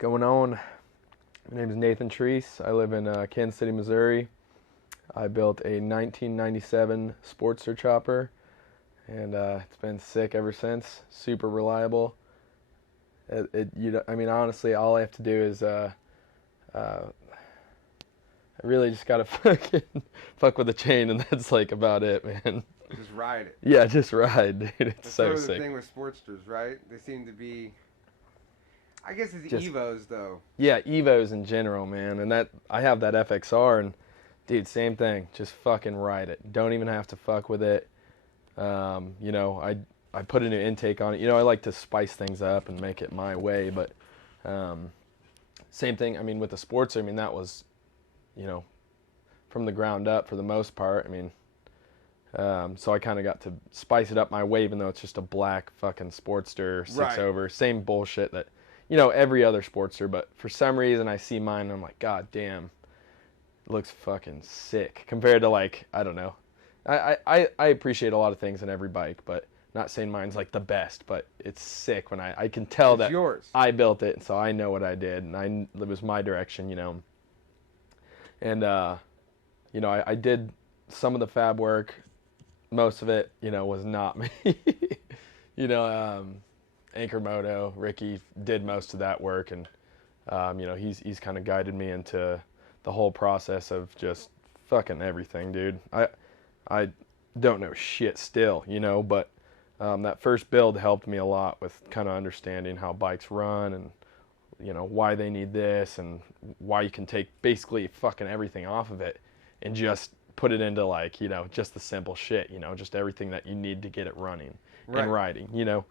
Going on? My name is Nathan Treas. I live in Kansas City, Missouri. I built a 1997 Sportster chopper, and it's been sick ever since. Super reliable. I mean, honestly, all I have to do is I really just gotta fuck with the chain, and that's like about it, man. Just ride it. Yeah, just ride, dude. It's that's so sort of sick. The thing with Sportsters, right? They seem to be. I guess it's just, Evos though. Yeah, Evos in general, man. And that I have that FXR, and dude, same thing. Just fucking ride it. Don't even have to fuck with it. You know, I put a new intake on it. You know, I like to spice things up and make it my way, but same thing. I mean, with the Sportster, I mean, that was, you know, from the ground up for the most part. I mean, so I kind of got to spice it up my way, even though it's just a black fucking Sportster 6-over. Same bullshit that, you know, every other Sportster, but for some reason I see mine and I'm like, God damn, it looks fucking sick compared to, like, I don't know. I appreciate a lot of things in every bike, but not saying mine's like the best, but it's sick when I can tell that yours. I built it, and so I know what I did, and it was my direction, you know. And, you know, I did some of the fab work. Most of it, you know, was not me. You know, Anchor Moto, Ricky did most of that work, and you know, he's kind of guided me into the whole process of just fucking everything, dude. I don't know shit still, you know, but that first build helped me a lot with kind of understanding how bikes run and, you know, why they need this and why you can take basically fucking everything off of it and just put it into, like, you know, just the simple shit, you know, just everything that you need to get it running and riding, you know.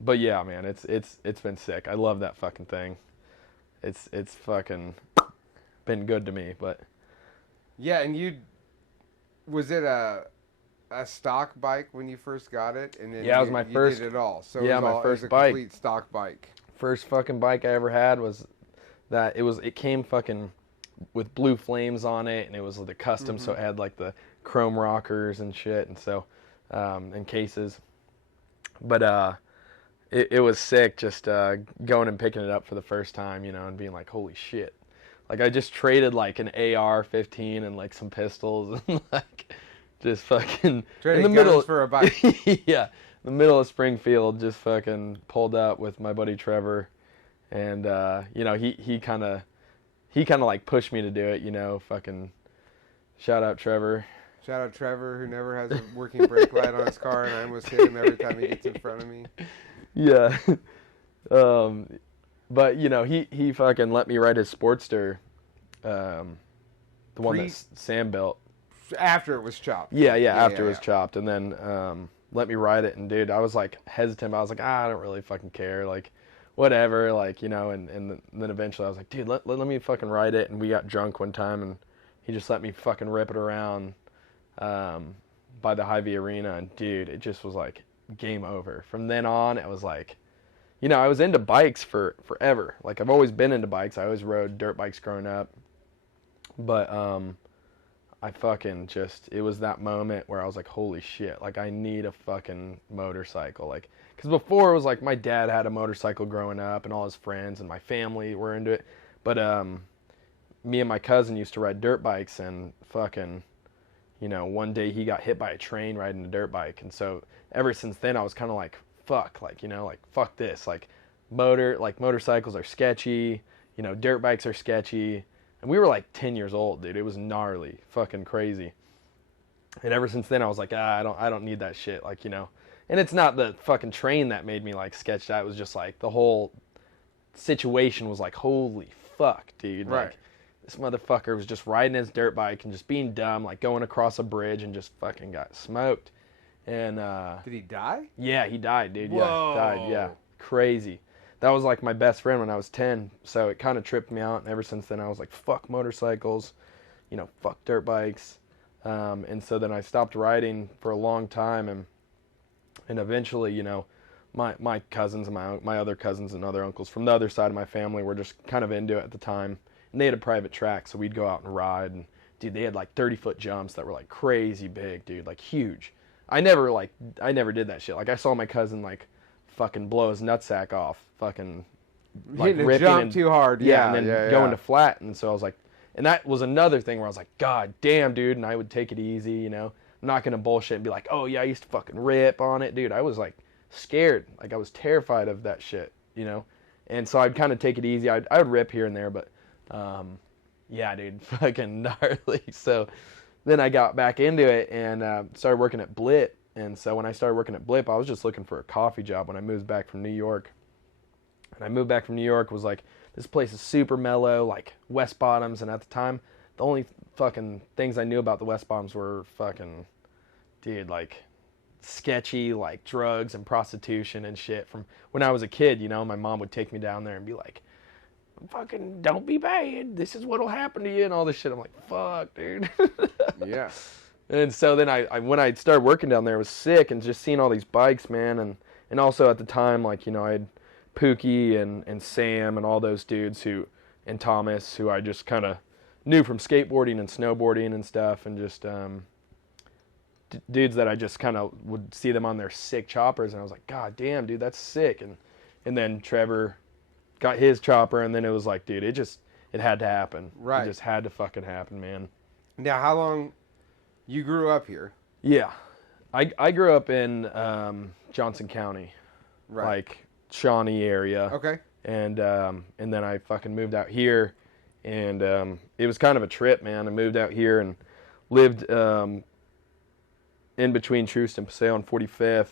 But yeah, man, it's been sick. I love that fucking thing. It's fucking been good to me, but yeah. And was it a stock bike when you first got it? And then yeah, it was my first. You did it all. So yeah, it was my first a bike. Complete stock bike. First fucking bike I ever had was that. It came fucking with blue flames on it, and it was the custom, so it had like the chrome rockers and shit, and so and cases. But it was sick just going and picking it up for the first time, you know, and being like, holy shit. Like, I just traded like an AR-15 and like some pistols and like just fucking trading in the guns middle for a bike. yeah, the middle of Springfield, just fucking pulled up with my buddy Trevor, and you know, he kind of like pushed me to do it, you know. Fucking shout out Trevor. Shout out Trevor, who never has a working brake light on his car, and I almost hit him every time he gets in front of me. Yeah. But, you know, he fucking let me ride his Sportster, the one that Sam built. After it was chopped. Yeah, after it was chopped. And then let me ride it. And, dude, I was, like, hesitant. I was like, I don't really fucking care. Like, whatever. Like, you know, and then eventually I was like, dude, let me fucking ride it. And we got drunk one time, and he just let me fucking rip it around by the Hy-Vee Arena. And, dude, it just was, like, game over. From then on, it was like, you know, I was into bikes for forever. Like, I've always been into bikes. I always rode dirt bikes growing up. But I fucking just, it was that moment where I was like, holy shit, like, I need a fucking motorcycle. Like, because before it was like my dad had a motorcycle growing up and all his friends and my family were into it. But me and my cousin used to ride dirt bikes, and fucking, you know, one day he got hit by a train riding a dirt bike. And so ever since then I was kind of like, fuck, like, you know, like, fuck this. Like, motorcycles are sketchy, you know, dirt bikes are sketchy. And we were like 10 years old, dude. It was gnarly, fucking crazy. And ever since then, I was like, I don't need that shit, like, you know. And it's not the fucking train that made me like sketched out. It was just like the whole situation was like, holy fuck, dude. Right. Like, this motherfucker was just riding his dirt bike and just being dumb, like going across a bridge and just fucking got smoked. And did he die? yeah, he died, dude. Whoa. Yeah, died. Yeah, crazy. That was like my best friend when I was 10, so it kind of tripped me out. And ever since then, I was like, fuck motorcycles, you know, fuck dirt bikes. And so then I stopped riding for a long time, and eventually, you know, my cousins and my other cousins and other uncles from the other side of my family were just kind of into it at the time. And they had a private track, so we'd go out and ride. And dude, they had like 30-foot jumps that were like crazy big, dude, like huge. I never did that shit. Like I saw my cousin like fucking blow his nutsack off, fucking like Hitting a ripping jump and, too hard. yeah, and then going to flat. And so I was like, and that was another thing where I was like, God damn, dude. And I would take it easy, you know. I'm not gonna bullshit and be like, oh yeah, I used to fucking rip on it, dude. I was like scared, like I was terrified of that shit, you know. And so I'd kind of take it easy. I would rip here and there, but yeah, dude, fucking gnarly. So then I got back into it and started working at Blip. And so when I started working at Blip, I was just looking for a coffee job when I moved back from New York. And I moved back from New York, was like, this place is super mellow, like West Bottoms. And at the time, the only fucking things I knew about the West Bottoms were fucking, dude, like sketchy, like drugs and prostitution and shit. From when I was a kid, you know, my mom would take me down there and be like, fucking don't be bad, this is what'll happen to you and all this shit. I'm like, fuck, dude. Yeah. And so then I when I started working down there, I was sick and just seeing all these bikes, man. And also at the time, like, you know, I had Pookie and Sam and all those dudes and Thomas, who I just kind of knew from skateboarding and snowboarding and stuff, and just dudes that I just kind of would see them on their sick choppers, and I was like, God damn, dude, that's sick. And then Trevor got his chopper, and then it was like, dude, it had to happen. Right. It just had to fucking happen, man. Now, how long you grew up here? Yeah. I grew up in Johnson County. Right. Like Shawnee area. Okay. And then I fucking moved out here, and it was kind of a trip, man. I moved out here and lived in between Troost and Paseo on 45th.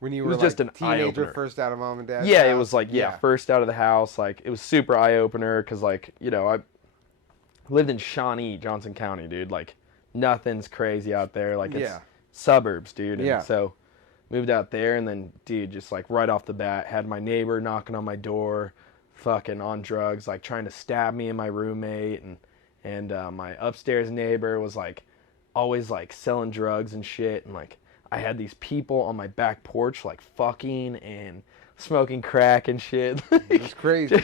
When you It were was like just an teenager, eye-opener. first out of mom and dad's Yeah, house? it was like, first out of the house. Like, it was super eye-opener because, like, you know, I lived in Shawnee, Johnson County, dude. Like, nothing's crazy out there. Like, it's suburbs, dude. And so moved out there, and then, dude, just, like, right off the bat, had my neighbor knocking on my door, fucking on drugs, like, trying to stab me and my roommate. And my upstairs neighbor was, like, always, like, selling drugs and shit. And, like, I had these people on my back porch, like, fucking and smoking crack and shit. It's crazy.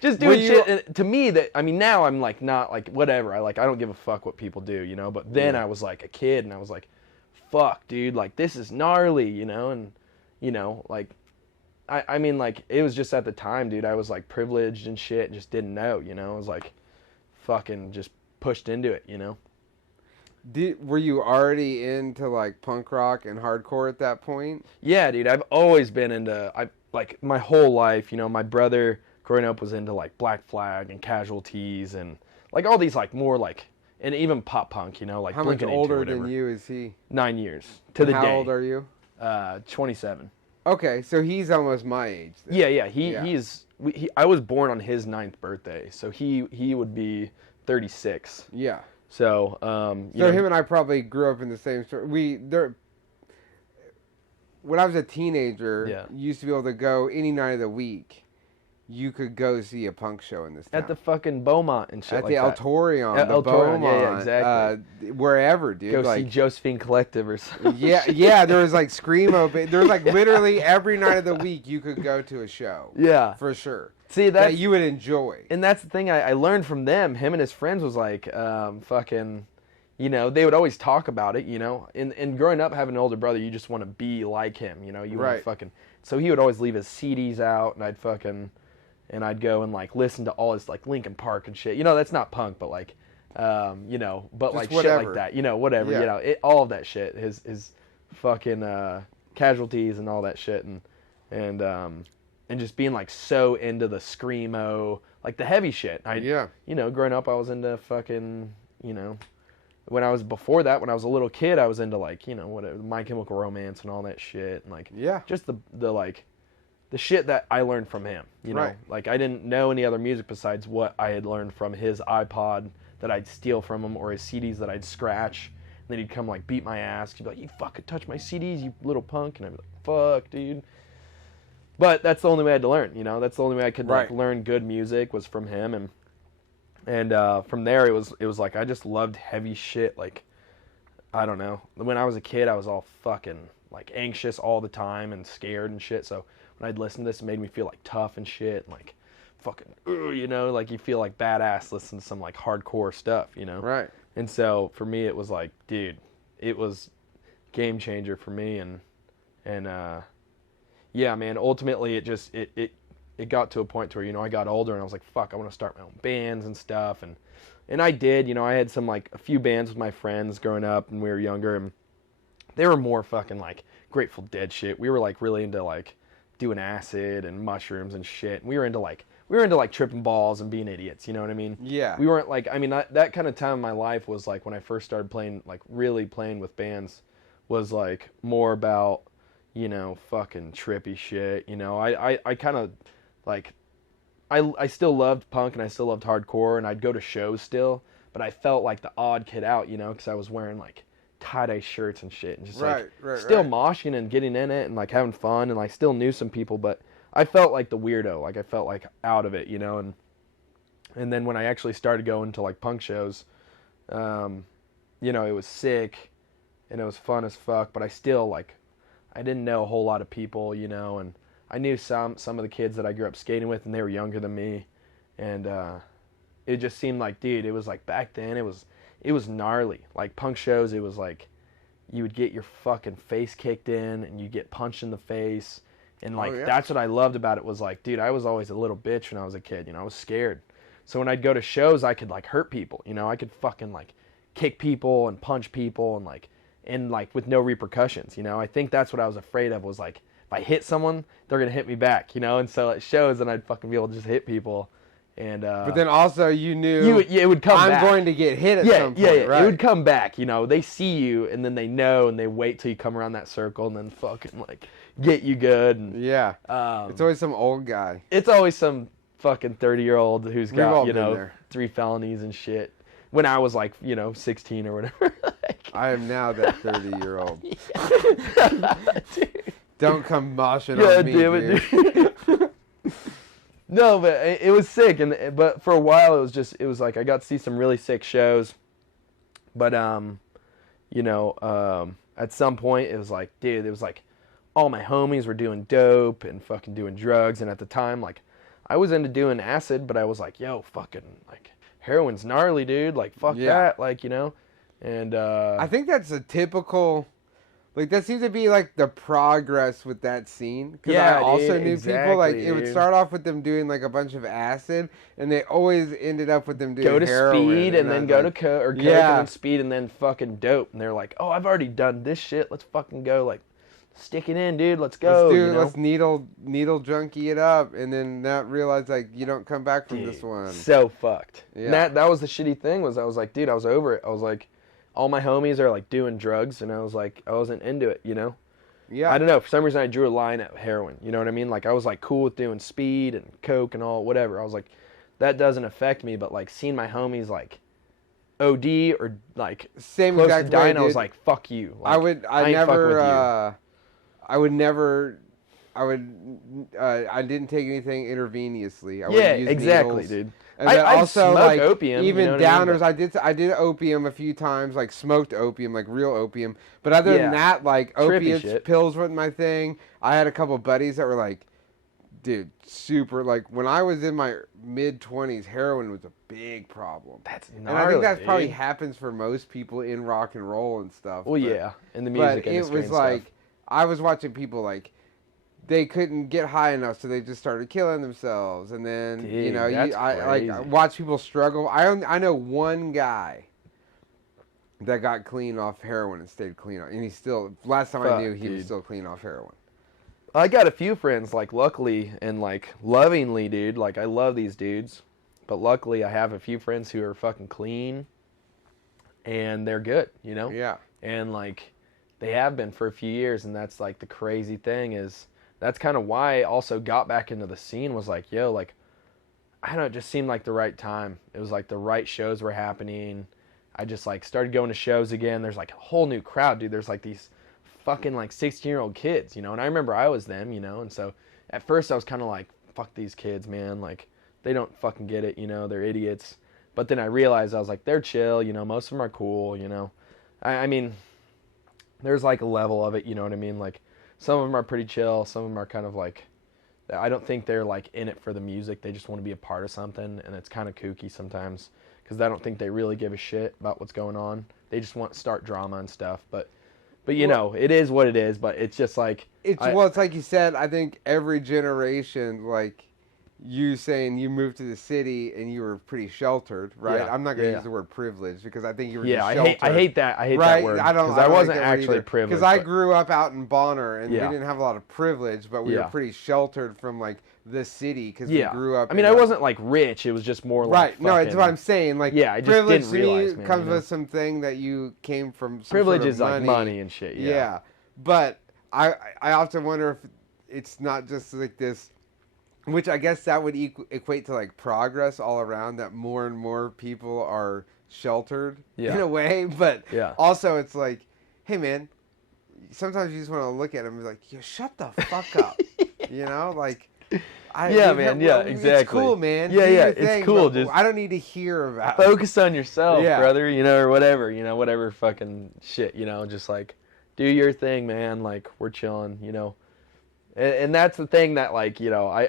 just doing shit. And to me, that, I mean, now I'm, like, not, like, whatever. I don't give a fuck what people do, you know? But then I was, like, a kid, and I was, like, fuck, dude, like, this is gnarly, you know? And, you know, like, I mean, like, it was just at the time, dude, I was, like, privileged and shit and just didn't know, you know? I was, like, fucking just pushed into it, you know? Were you already into, like, punk rock and hardcore at that point? Yeah, dude, I've always been into, like, my whole life, you know, my brother growing up was into, like, Black Flag and Casualties and, like, all these, like, more, like, and even pop punk, you know, like, How much Blink-182 older or whatever. than you is he? 9 years, to the day. How old are you? 27. Okay, so he's almost my age then. Yeah, I was born on his 9th birthday, so he would be 36. Yeah. So, so him and I probably grew up in the same store. When I was a teenager, you used to be able to go any night of the week. You could go see a punk show in this town. At the fucking Beaumont and shit at like the that. Altorion, At the Altorion, Beaumont, yeah, exactly. Wherever, dude. Go like, see Josephine Collective or something. Yeah, there was like Screamo. There was like literally every night of the week you could go to a show. Yeah. For sure. See, that you would enjoy. And that's the thing I learned from them. Him and his friends was like, fucking, you know, they would always talk about it, you know. And growing up, having an older brother, you just want to be like him, you know. You want to fucking. So he would always leave his CDs out, and I'd go and, like, listen to all his, like, Linkin Park and shit. You know, that's not punk, but, like, you know, but, just like, whatever. Shit like that. You know, whatever, you know, all of that shit. His fucking Casualties and all that shit. And and just being like so into the screamo, like the heavy shit. Yeah. You know, growing up, I was into fucking, you know, when I was before that, when I was a little kid, I was into like, you know, whatever, My Chemical Romance and all that shit, and like, Yeah. just the like, the shit that I learned from him, you know, Right. like I didn't know any other music besides what I had learned from his iPod that I'd steal from him, or his CDs that I'd scratch. And then he'd come like beat my ass. He'd be like, "You fucking touch my CDs, you little punk," and I'd be like, "Fuck, dude." But that's the only way I had to learn, you know. That's the only way I could like learn good music was from him, and from there it was like I just loved heavy shit. Like I don't know, when I was a kid, I was all fucking like anxious all the time and scared and shit. So when I'd listen to this, it made me feel like tough and shit, and like fucking, you know, like you feel like badass listening to some like hardcore stuff, you know. Right. And so for me, it was like, dude, it was game changer for me, and yeah, man. Ultimately, it got to a point to where, you know, I got older and I was like, fuck, I want to start my own bands and stuff, and I did. You know, I had some like a few bands with my friends growing up when we were younger, and they were more fucking like Grateful Dead shit. We were like really into like doing acid and mushrooms and shit. And we were into like tripping balls and being idiots, you know what I mean? Yeah. We weren't like, I mean, that kind of time in my life was like when I first started playing, like really playing with bands, was like more about, you know, fucking trippy shit. You know, I kind of like, I still loved punk and I still loved hardcore, and I'd go to shows still, but I felt like the odd kid out, you know, because I was wearing like tie-dye shirts and shit, and just like still moshing and getting in it and like having fun, and I still knew some people, but I felt like the weirdo, like I felt like out of it, you know, and then when I actually started going to like punk shows, you know, it was sick and it was fun as fuck, but I still like, I didn't know a whole lot of people, you know, and I knew some of the kids that I grew up skating with, and they were younger than me, and it just seemed like, dude, it was like back then, it was gnarly. Like punk shows, it was like you would get your fucking face kicked in and you get punched in the face. And like that's what I loved about it, was like, dude, I was always a little bitch when I was a kid, you know, I was scared. So when I'd go to shows, I could like hurt people, you know, I could fucking like kick people and punch people and like with no repercussions, you know. I think that's what I was afraid of, was like if I hit someone, they're gonna hit me back, you know. And so at shows, then I'd fucking be able to just hit people. And but then also you knew it would come back. I'm going to get hit at some point, right? It would come back, you know. They see you, and then they know, and they wait till you come around that circle, and then fucking like get you good. And, it's always some old guy. It's always some fucking 30-year-old who's got, you know, there. 3 felonies and shit. When I was like, you know, 16 or whatever. Like, I am now that 30-year-old. Don't come moshing on me, dude. No, but it was sick, but for a while it was like I got to see some really sick shows, but you know, at some point it was like, dude, it was like all my homies were doing dope and fucking doing drugs, and at the time, like, I was into doing acid, but I was like, yo, fucking like heroin's gnarly, dude, like fuck that, like, you know, and I think that's a typical. Like, that seems to be, like, the progress with that scene. Because I also knew people, like, it would start off with them doing, like, a bunch of acid, and they always ended up with them doing heroin. Go to speed, and then go to coke, or coke, and then speed, and then fucking dope. And they're like, oh, I've already done this shit. Let's fucking go, like, stick it in, dude. Let's go. Let's needle junkie it up, and then not realize, like, you don't come back from this one. So fucked. Yeah. And that was the shitty thing, was I was like, dude, I was over it. I was like, all my homies are like doing drugs, and I was like, I wasn't into it, you know? Yeah. I don't know. For some reason, I drew a line at heroin. You know what I mean? Like, I was like cool with doing speed and coke and all, whatever. I was like, that doesn't affect me. But like seeing my homies like OD or like same close exact to dying, way, I was like, fuck you. Like, I didn't take anything intravenously. I yeah, use exactly, needles. dude. And then I also smoked like opium, even you know what I mean? downers. I did opium a few times, like smoked opium, like real opium. But other than that, like opiates, pills weren't my thing. I had a couple buddies that were like, dude, super. Like when I was in my mid-20s, heroin was a big problem. That's gnarly, and I think that probably happens for most people in rock and roll and stuff. Well, yeah, in the music industry. But it was like I was watching people like. They couldn't get high enough, so they just started killing themselves. And then, dude, you know, I crazy. watch people struggle. I know one guy that got clean off heroin and stayed clean. And he's still, last time I knew, he was still clean off heroin. I got a few friends, like, luckily and, like, lovingly, dude. Like, I love these dudes. But luckily, I have a few friends who are fucking clean. And they're good, you know? Yeah. And, like, they have been for a few years. And that's, like, the crazy thing is, that's kind of why I also got back into the scene, was like, yo, like, I don't know, it just seemed like the right time. It was, like, the right shows were happening. I just, like, started going to shows again. There's, like, a whole new crowd, dude. There's, like, these fucking like 16-year-old kids, you know, and I remember I was them, you know, and so at first I was kind of like, fuck these kids, man, like they don't fucking get it, you know, they're idiots. But then I realized, I was like, they're chill, you know, most of them are cool, you know. I mean, there's like a level of it, you know what I mean, like some of them are pretty chill, some of them are kind of like, I don't think they're like in it for the music, they just want to be a part of something, and it's kind of kooky sometimes because I don't think they really give a shit about what's going on. They just want to start drama and stuff. But you know, it is what it is. But it's just like it's like you said. I think every generation, like you saying you moved to the city and you were pretty sheltered, right? Yeah, I'm not going to use the word privilege because I think you were just sheltered. I hate that word. Because I wasn't actually privileged. Because I grew up out in Bonner and we didn't have a lot of privilege, but we were pretty sheltered from like the city because we grew up. I mean, I wasn't like rich. It was just more like right. No, it's what I'm saying. Like I just privilege didn't realize, man, comes with something that you came from. Some privilege sort of is like money and shit. Yeah, but I often wonder if it's not just like this. Which I guess that would equate to like progress all around, that more and more people are sheltered in a way. But also it's like, hey man, sometimes you just want to look at them and be like, yo, shut the fuck up. You know, like, exactly. It's cool, man. It's cool. Just I don't need to hear about focus on yourself, brother, you know, or whatever, you know, whatever fucking shit, you know, just like do your thing, man. Like, we're chilling, you know. And that's the thing that, like, you know,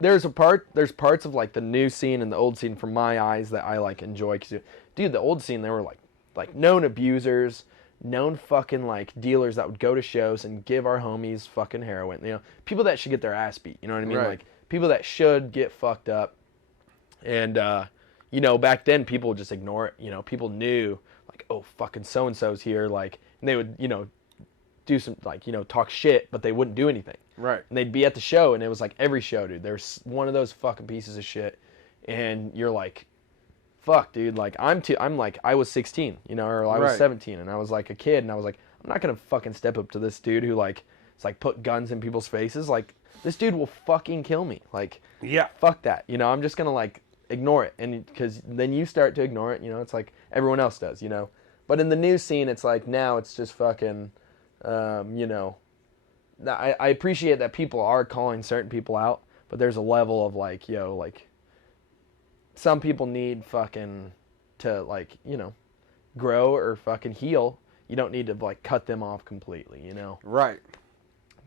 there's parts of like the new scene and the old scene from my eyes that I like enjoy. Cause, dude, the old scene, they were like known abusers, known fucking like dealers that would go to shows and give our homies fucking heroin. You know, people that should get their ass beat. You know what I mean? Right. Like people that should get fucked up. And you know, back then people would just ignore it. You know, people knew like, oh, fucking so and so's here. Like, and they would, you know, do some like, you know, talk shit, but they wouldn't do anything. Right. And they'd be at the show, and it was like every show, dude. There's one of those fucking pieces of shit, and you're like, fuck, dude. Like I'm like, I was 16, you know, or I was 17, and I was like a kid, and I was like, I'm not gonna fucking step up to this dude who like, it's like put guns in people's faces. Like this dude will fucking kill me. Like, fuck that. You know, I'm just gonna like ignore it, and because then you start to ignore it. You know, it's like everyone else does. You know, but in the new scene, it's like now it's just fucking, you know. I appreciate that people are calling certain people out, but there's a level of like, yo, like, some people need fucking to like, you know, grow or fucking heal. You don't need to like cut them off completely, you know? Right.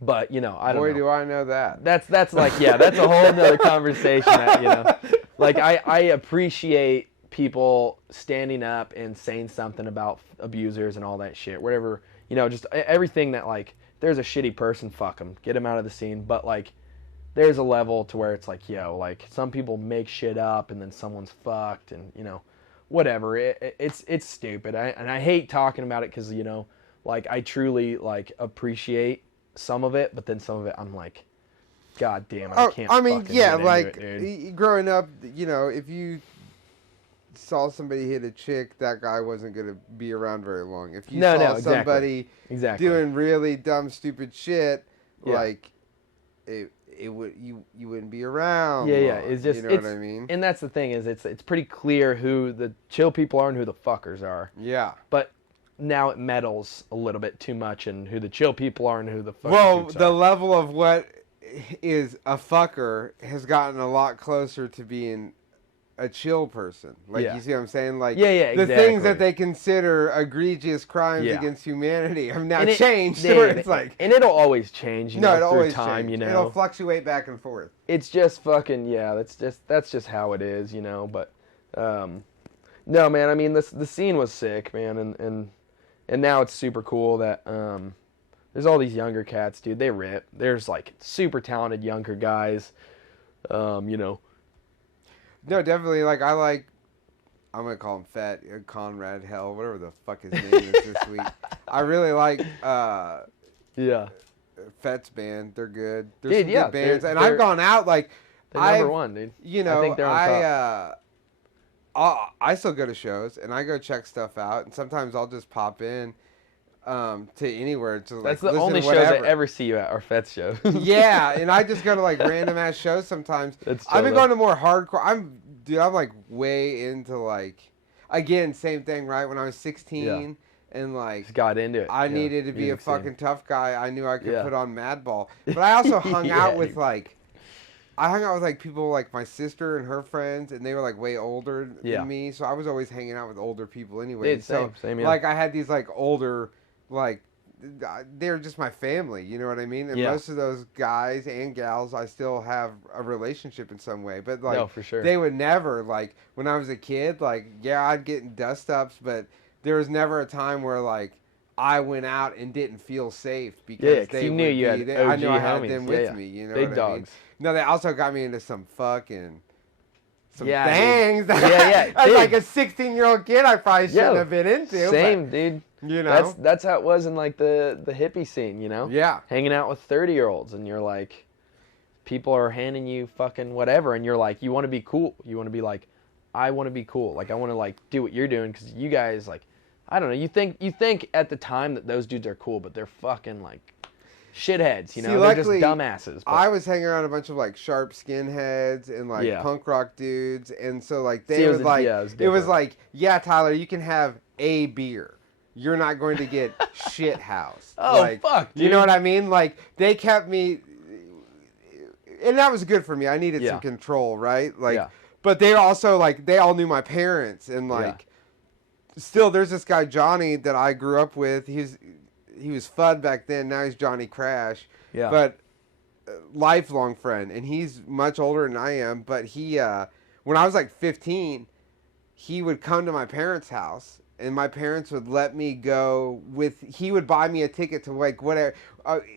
But, you know, I don't know. Boy, do I know that. That's like, yeah, that's a whole nother conversation, that, you know? Like, I appreciate people standing up and saying something about abusers and all that shit, whatever, you know, just everything that like, there's a shitty person, fuck them, get them out of the scene. But like, there's a level to where it's like, yo, like some people make shit up and then someone's fucked, and you know, whatever. It's stupid. And I hate talking about it because, you know, like I truly like appreciate some of it, but then some of it I'm like, god damn it, I can't. I mean, yeah, like it, growing up, you know, if you saw somebody hit a chick, that guy wasn't going to be around very long. If you saw somebody doing really dumb, stupid shit, like it would you wouldn't be around. Yeah. It's just, you know what I mean. And that's the thing is, it's pretty clear who the chill people are and who the fuckers are. Yeah. But now it meddles a little bit too much in who the chill people are and who the fuckers are. Well, the level of what is a fucker has gotten a lot closer to being a chill person. Like, you see what I'm saying? Like, exactly. The things that they consider egregious crimes against humanity have now changed. It's like, and it'll always change, you know, it'll through always time, change. you know. It'll fluctuate back and forth. It's just fucking, that's just how it is, you know, but, no, man, I mean, the scene was sick, man, and now it's super cool that, there's all these younger cats, dude, they rip. There's, like, super talented younger guys, you know. No, definitely. Like, I'm gonna call him Fat Conrad. Hell, whatever the fuck his name is this week. I really like. Fets band. They're good. There's dude, some yeah, good bands, and I've gone out like they're number one, dude. You know, I think they're on top. I still go to shows and I go check stuff out, and sometimes I'll just pop in to anywhere to That's like the only shows I ever see you at are Fets shows. Yeah, and I just go to like random ass shows sometimes. I've been going to more hardcore. I'm like way into like, again, same thing, right? When I was 16 and like just got into it. I needed to be a fucking tough guy. I knew I could put on Madball, but I also hung out with like. I hung out with like people like my sister and her friends, and they were like way older than me, so I was always hanging out with older people anyway. Dude, same, like I had these like older, like they're just my family, you know what I mean? And most of those guys and gals, I still have a relationship in some way. But like, no, for sure. They would never like when I was a kid. Like, yeah, I'd get in dust ups, but there was never a time where like I went out and didn't feel safe because they knew you had OG I knew I had homies. them with me. You know, big what dogs. I mean? No, they also got me into some fucking. Some yeah, things. Yeah. As like a 16-year-old kid, I probably shouldn't have been into. Same, dude. You know, that's how it was in like the hippie scene. You know. Yeah. Hanging out with 30-year-olds, and you're like, people are handing you fucking whatever, and you're like, you want to be cool. You want to be like, I want to be cool. Like, I want to like do what you're doing because you guys like, I don't know. You think at the time that those dudes are cool, but they're fucking like shitheads, you know. They're just dumbasses. But I was hanging around a bunch of like sharp skinheads and like punk rock dudes, and so like they was like, it was like, yeah, Tyler, you can have a beer. You're not going to get shit housed. Oh, like, fuck, dude. You know what I mean? Like they kept me, and that was good for me. I needed some control, right? Like, but they also like they all knew my parents, and like, still there's this guy Johnny that I grew up with. He was Fudd back then. Now he's Johnny Crash. Yeah. But lifelong friend, and he's much older than I am. But he, when I was like 15, he would come to my parents' house, and my parents would let me go with. He would buy me a ticket to like whatever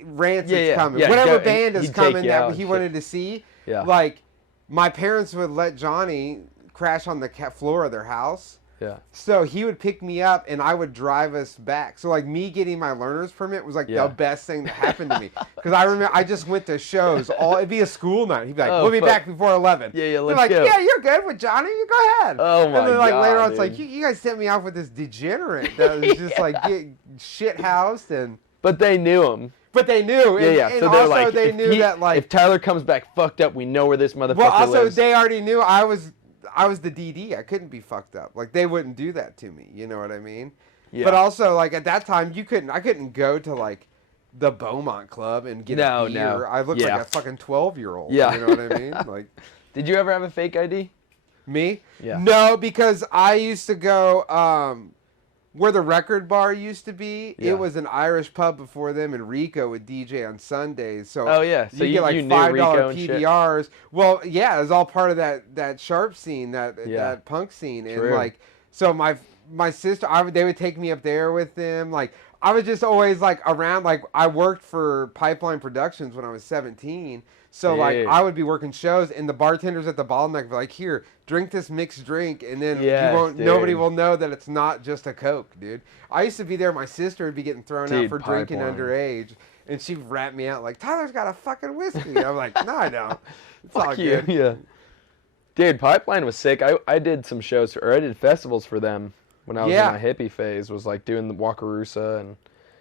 Rancid's coming, whatever band is coming that he wanted to see. Yeah. Like my parents would let Johnny crash on the floor of their house. Yeah. So he would pick me up and I would drive us back. So like me getting my learner's permit was like the best thing that happened to me. Because I remember I just went to shows. It'd be a school night. He'd be like, we'll be back before 11. Yeah, let's like, go. yeah, you're good with Johnny. You go ahead. Oh my God. And then like later on, dude. it's like, you guys sent me off with this degenerate that was just like get shit housed and. But they knew him. But they knew. And, yeah. And so they're also like, they knew that like. If Tyler comes back fucked up, we know where this motherfucker Well, also lives. they already knew I was the DD. I couldn't be fucked up. Like they wouldn't do that to me. You know what I mean? Yeah. But also like at that time I couldn't go to like the Beaumont Club and get a beer. No. I looked like a fucking 12-year-old. Yeah. You know what I mean? Like. Did you ever have a fake ID? Me? Yeah. No, because I used to go where the record bar used to be. Yeah. It was an Irish pub before them, and Rico would DJ on Sundays. So so you get like you knew $5 Rico and PDRs. Shit. Well, yeah, it was all part of that sharp scene, that punk scene, True. and like so my sister, they would take me up there with them. Like I was just always like around. Like I worked for Pipeline Productions when I was 17. So like I would be working shows, and the bartenders at the bottleneck were like, "Here, drink this mixed drink, and then nobody will know that it's not just a Coke, dude." I used to be there. My sister would be getting thrown out for drinking underage, and she'd rat me out like, "Tyler's got a fucking whiskey." I'm like, "No, I don't. It's all good." Yeah. Dude, Pipeline was sick. I did some shows, or I did festivals for them when I was in my hippie phase. Was like doing the Wakarusa and.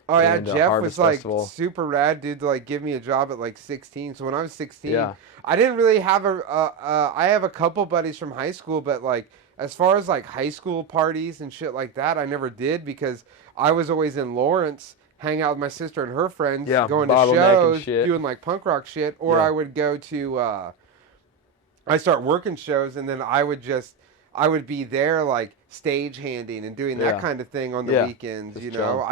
Oh yeah, Jeff Harvest was like Festival. super rad, dude, to like give me a job at like 16. So when I was 16, I didn't really have I have a couple buddies from high school, but like as far as like high school parties and shit like that, I never did because I was always in Lawrence, hanging out with my sister and her friends, going to shows, doing like punk rock shit, or I would go to I start working shows, and then I would be there like stage handing and doing that kind of thing on the weekends, you know.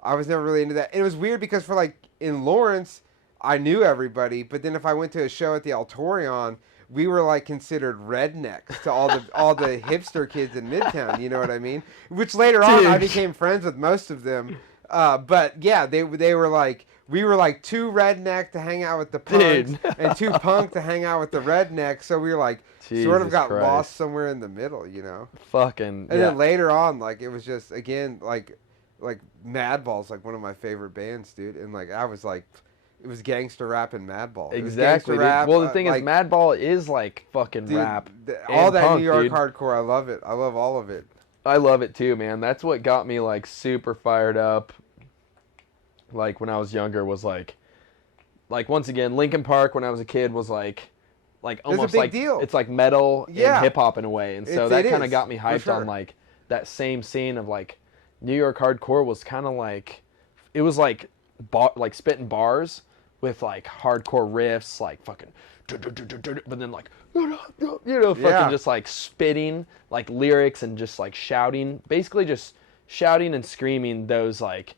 I was never really into that. It was weird because for like in Lawrence, I knew everybody, but then if I went to a show at the Altorion, we were like considered rednecks to all the hipster kids in Midtown. You know what I mean? Which later on I became friends with most of them. But yeah, they were like we were like too redneck to hang out with the punks and too punk to hang out with the rednecks. So we were like sort of got lost somewhere in the middle, you know. Fucking. And then later on, like it was just again like. like Madball's like one of my favorite bands, dude. And like I was like, it was gangster rap and Madball. Exactly. Rap, well, the thing like, is, Madball is like fucking dude, rap. All that punk, New York dude. hardcore, I love it. I love all of it. I love it too, man. That's what got me like super fired up. Like when I was younger, was like once again, Linkin Park when I was a kid was like almost like deal. It's like metal and hip hop in a way, and so that kind of got me hyped on like that same scene of like New York hardcore was kind of like it was like spitting bars with like hardcore riffs, like fucking, but then like fucking just like spitting like lyrics and just like shouting, basically just shouting and screaming those like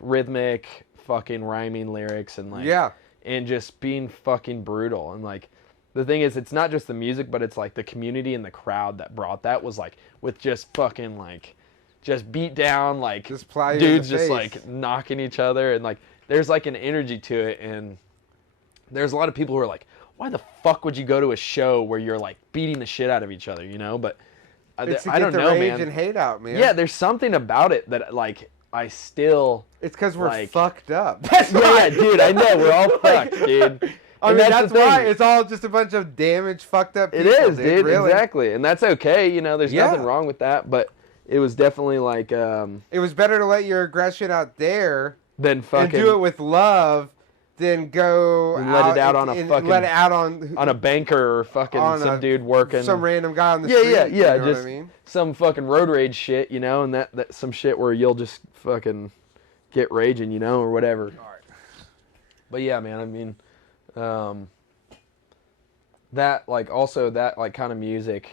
rhythmic fucking rhyming lyrics and like and just being fucking brutal. And like the thing is, it's not just the music, but it's like the community and the crowd that brought that was like with just fucking like just beat down like just dudes just like knocking each other, and like there's like an energy to it. And there's a lot of people who are like, why the fuck would you go to a show where you're like beating the shit out of each other, you know? But I don't know, man. And hate out, man. Yeah, there's something about it that like I still. It's because we're like, fucked up. Yeah, dude, I know we're all fucked, dude. I mean, that's why it's all just a bunch of damaged, fucked up people. It is, dude, really. Exactly, and that's okay. You know, there's nothing wrong with that. But it was definitely like. It was better to let your aggression out there than fucking and do it with love. Then go and let it out on a fucking let it out on a banker or fucking some dude working some random guy on the street. Yeah. You know just what I mean? Some fucking road rage shit, you know, and that some shit where you'll just fucking get raging, you know, or whatever. All right. But yeah, man, I mean, that like also that like kind of music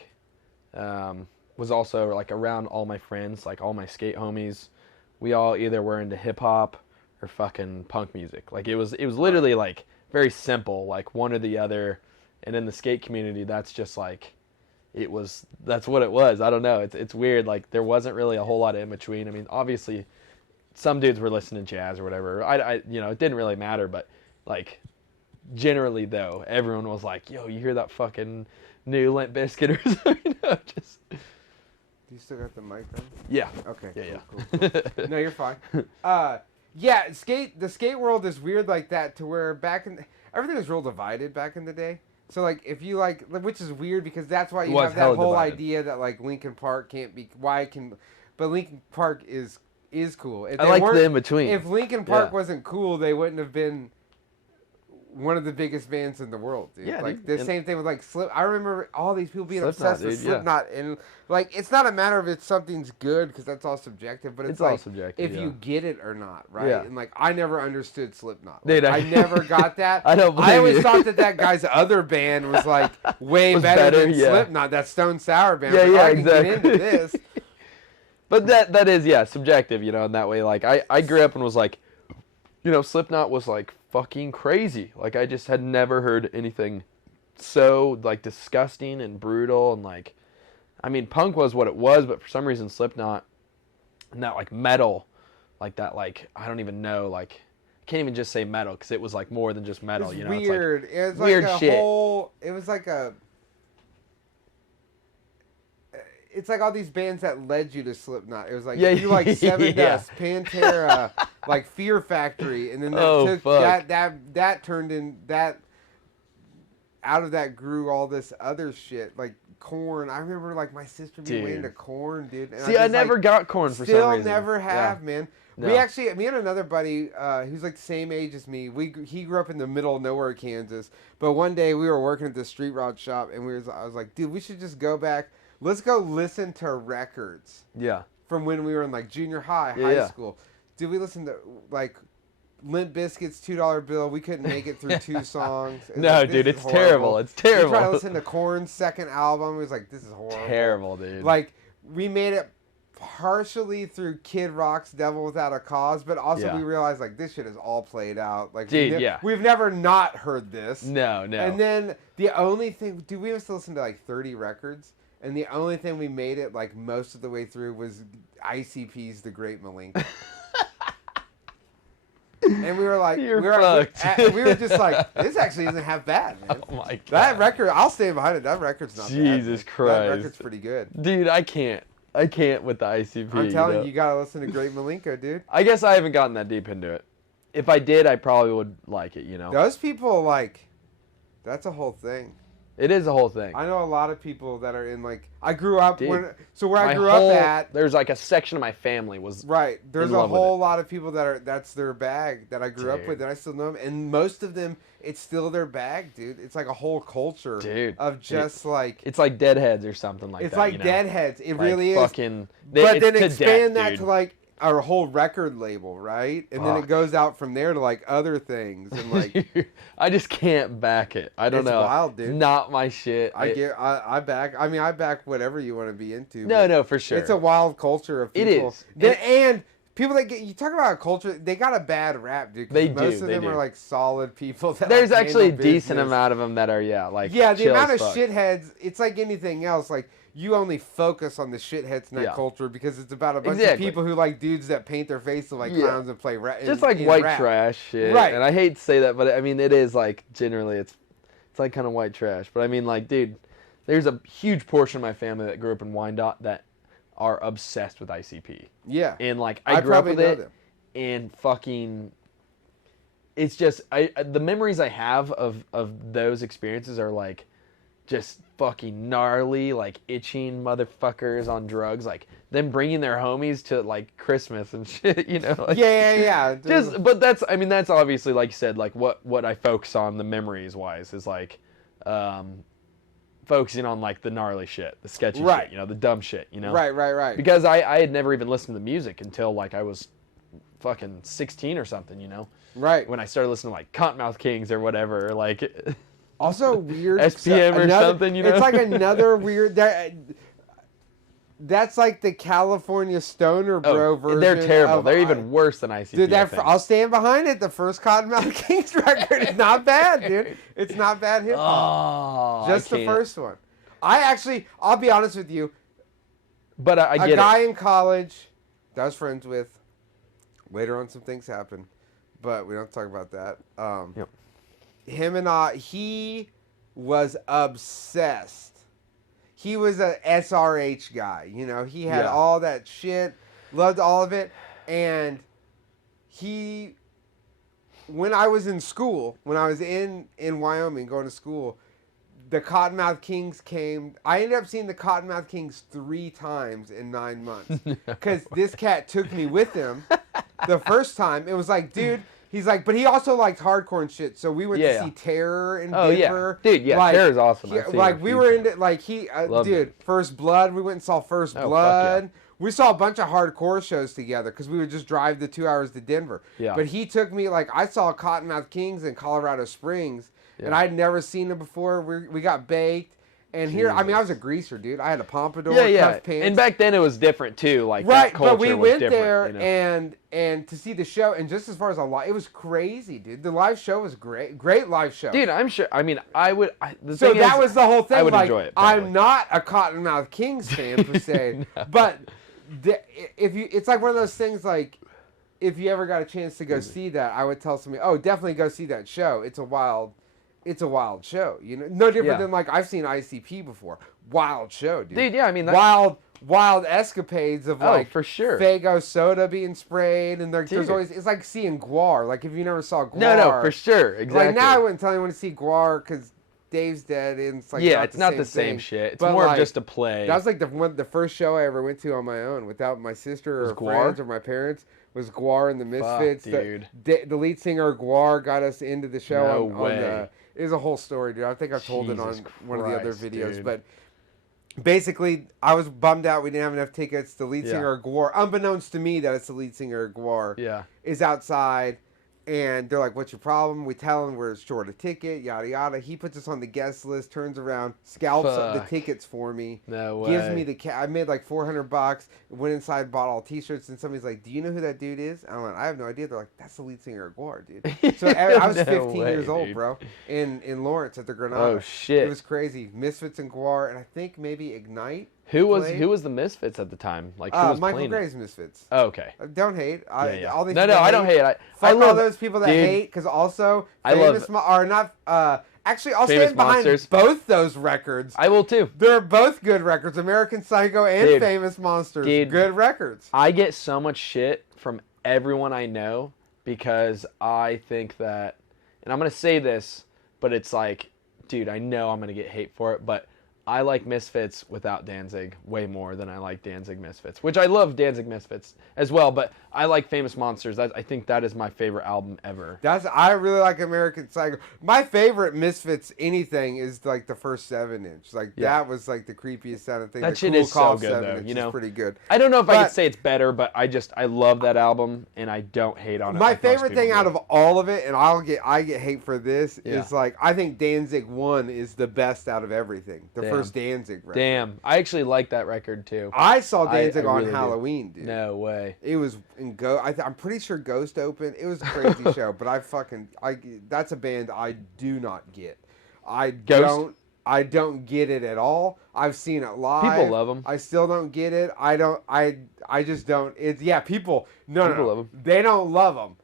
was also like around all my friends, like all my skate homies. We all either were into hip hop or fucking punk music. Like it was literally like very simple, like one or the other. And in the skate community, that's just like that's what it was. I don't know. It's weird. Like there wasn't really a whole lot of in between. I mean, obviously some dudes were listening to jazz or whatever. I you know, it didn't really matter, but like generally though, everyone was like, "Yo, you hear that fucking new Limp Bizkit or something?" You know, just. Do you still got the mic on? Yeah. Okay. Yeah. Cool. No, you're fine. Yeah, the skate world is weird like that, to where everything was real divided back in the day. So like if you like, which is weird because that's why you have that whole idea that like Linkin Park can't be, but Linkin Park is cool. I like the in between. If Linkin Park wasn't cool, they wouldn't have been one of the biggest bands in the world, dude. Yeah, like dude. the same thing with like I remember all these people being Slipknot, obsessed with dude, Slipknot, and like it's not a matter of if something's good because that's all subjective, but it's like all subjective, if you get it or not, right? Yeah. And like I never understood Slipknot. Dude, I never got that. I don't blame I always you. thought that guy's other band was like way Was better than yeah. Slipknot. That Stone Sour band. Yeah, I can exactly. get into this. But that is subjective, you know, in that way. Like I grew up and was like, you know, Slipknot was like fucking crazy. Like I just had never heard anything so like disgusting and brutal, and like, I mean, punk was what it was, but for some reason Slipknot and that like metal, like that, like I don't even know, like I can't even just say metal because it was like more than just metal. It's you know, weird. It's like it was weird like a shit. whole. It was like a. It's like all these bands that led you to Slipknot. It was like you like Seven Dust, Pantera, like Fear Factory, and then that turned in that. Out of that grew all this other shit like Korn. I remember like my sister being way into Korn, dude. And See, I never got Korn for some reason. Still never have, man. No. Me and another buddy who's like the same age as me. He grew up in the middle of nowhere, Kansas. But one day we were working at the street rod shop, and I was like, dude, we should just go back. Let's go listen to records. Yeah. From when we were in like junior high, high school. Dude, we listened to like Limp Bizkit's $2 bill. We couldn't make it through 2 songs. No, dude, it's terrible. It's terrible. We tried to listen to Korn's second album. It was like, this is horrible. Terrible, dude. Like, we made it partially through Kid Rock's Devil Without a Cause, but also we realized, like, this shit is all played out. Like, dude, we've never not heard this. No. And then the only thing, dude, we used to listen to like 30 records, and the only thing we made it like most of the way through was ICP's The Great Malenko. And we were like, we were just like, this actually isn't half bad, man. Oh my god. That record, I'll stand behind it. That record's not bad. Jesus Christ. That record's pretty good. Dude, I can't. I can't with the ICP. I'm telling you gotta listen to Great Malenko, dude. I guess I haven't gotten that deep into it. If I did, I probably would like it, Those people, like, that's a whole thing. It is a whole thing. I know a lot of people that are in, like, I grew up, Dude, where I grew up at. There's like a section of my family was right. There's a whole lot of people that's their bag that I grew up with, and I still know them. And most of them, it's still their bag, dude. It's like a whole culture of just like. It's like Deadheads or something like that. It's like Deadheads. It really is. Fucking. But then expand that to like our whole record label, right? And then it goes out from there to like other things and like. I just can't back it. I don't know. It's wild, dude. It's not my shit. I back. I mean, I back whatever you want to be into. No, for sure. It's a wild culture of people. It is. And people that you talk about a culture, they got a bad rap, dude. Most of them are like solid people. There's actually a decent amount of them that are the amount of shitheads. It's like anything else. Like you only focus on the shitheads in that culture because it's about a bunch of people who like dudes that paint their face like clowns and play rap. Just like white trash shit. Right. And I hate to say that, but I mean it is like generally it's like kind of white trash. But I mean like, dude, there's a huge portion of my family that grew up in Wyandotte that are obsessed with ICP. Yeah. And like I grew up with it and fucking it's just the memories I have of those experiences are like just fucking gnarly, like itching motherfuckers on drugs, like them bringing their homies to like Christmas and shit, Like, yeah. Just, but that's obviously like you said, like what I focus on the memories wise is like, focusing on like the gnarly shit, the sketchy shit, the dumb shit, Right. Because I had never even listened to music until like I was fucking 16 or something, Right. When I started listening to like Cottonmouth Kings or whatever, like. Also weird SPM or something, It's like another weird. That's like the California Stoner Bro version. They're terrible. They're even worse than ICP. Dude, I'll stand behind it. The first Cottonmouth Kings record is not bad, dude. It's not bad hip hop. Just the first one. I'll be honest with you. But I get a guy in college that I was friends with. Later on, some things happened, but we don't talk about that. Yep. Him and he was obsessed. He was a SRH guy, he had all that shit, loved all of it. And when I was in school, when I was in Wyoming going to school, the Cottonmouth Kings came. I ended up seeing the Cottonmouth Kings 3 times in 9 months. Because this cat took me with him the first time. It was like, dude... He's like, but he also liked hardcore and shit. So we went to see Terror in Denver. Dude, like, Terror's awesome. Like we were into like dude, First Blood. We went and saw First Blood. Yeah. We saw a bunch of hardcore shows together because we would just drive the 2 hours to Denver. Yeah. But he took me I saw Cottonmouth Kings in Colorado Springs, and I'd never seen them before. We got baked. And here, I mean, I was a greaser, dude. I had a pompadour, cuff pants. And back then it was different too. Like right, that culture but we went there and to see the show. And just as far as it was crazy, dude. The live show was great live show, dude. I'm sure. I mean, I would. So that was the whole thing. I would enjoy it. Probably. I'm not a Cottonmouth Kings fan per se, No. but it's like one of those things. Like if you ever got a chance to go see that, I would tell somebody, "Oh, definitely go see that show. It's a wild show, No different than like I've seen ICP before. Wild show, dude. Dude, yeah, I mean wild escapades of for sure. Faygo soda being sprayed, and there's always it's like seeing Guar. Like if you never saw Guar, no, for sure, exactly. Like now I wouldn't tell anyone to see Guar because Dave's dead, and it's like it's not the same shit. It's more of just a play. That was like the first show I ever went to on my own without my sister or friends or my parents. Was Guar and the Misfits. Fuck, dude. The lead singer Guar got us into the show. No way. It was a whole story, dude. I think I've told it on one of the other videos. Dude. But basically, I was bummed out we didn't have enough tickets. The lead singer of Guar, unbeknownst to me that it's the lead singer of Guar, is outside. And they're like, what's your problem? We tell him we're short a ticket, yada, yada. He puts us on the guest list, turns around, scalps the tickets for me. No way. Gives me I made like $400, went inside, bought all t-shirts, and somebody's like, do you know who that dude is? I went, I have no idea. They're like, that's the lead singer of Guar, dude. So I was 15 years old, bro, in Lawrence at the Granada. Oh, shit. It was crazy. Misfits and Guar, and I think maybe Ignite. Who was the Misfits at the time? Like who was Michael Gray's Misfits. Oh, okay. Don't hate. All these no, I don't hate. Fuck all those people that hate, because also famous are not Actually, I'll Famous stand behind Monsters. both those records. I will too. They're both good records. American Psycho and Famous Monsters. Dude, good records. I get so much shit from everyone I know because I think that, and I'm going to say this, but it's like, dude, I know I'm going to get hate for it, but I like Misfits without Danzig way more than I like Danzig Misfits, which I love Danzig Misfits as well, but I like Famous Monsters. I think that is my favorite album ever. I really like American Psycho. My favorite Misfits anything is like the first 7-inch. Like that was like the creepiest sounding thing. That the shit cool is so good though, you know. Is pretty good. I don't know if I could say it's better, but I love that album and I don't hate on it. My favorite thing out of all of it, and I get hate for this, is like I think Danzig 1 is the best out of everything. The first Danzig record. Damn, I actually like that record too. I saw Danzig on Halloween, dude. No way. It was in I'm pretty sure Ghost opened. It was a crazy show, but that's a band I do not get. I don't get it at all. I've seen it live. People love them. I still don't get it. I just don't. It's people. No, love them. They don't love them.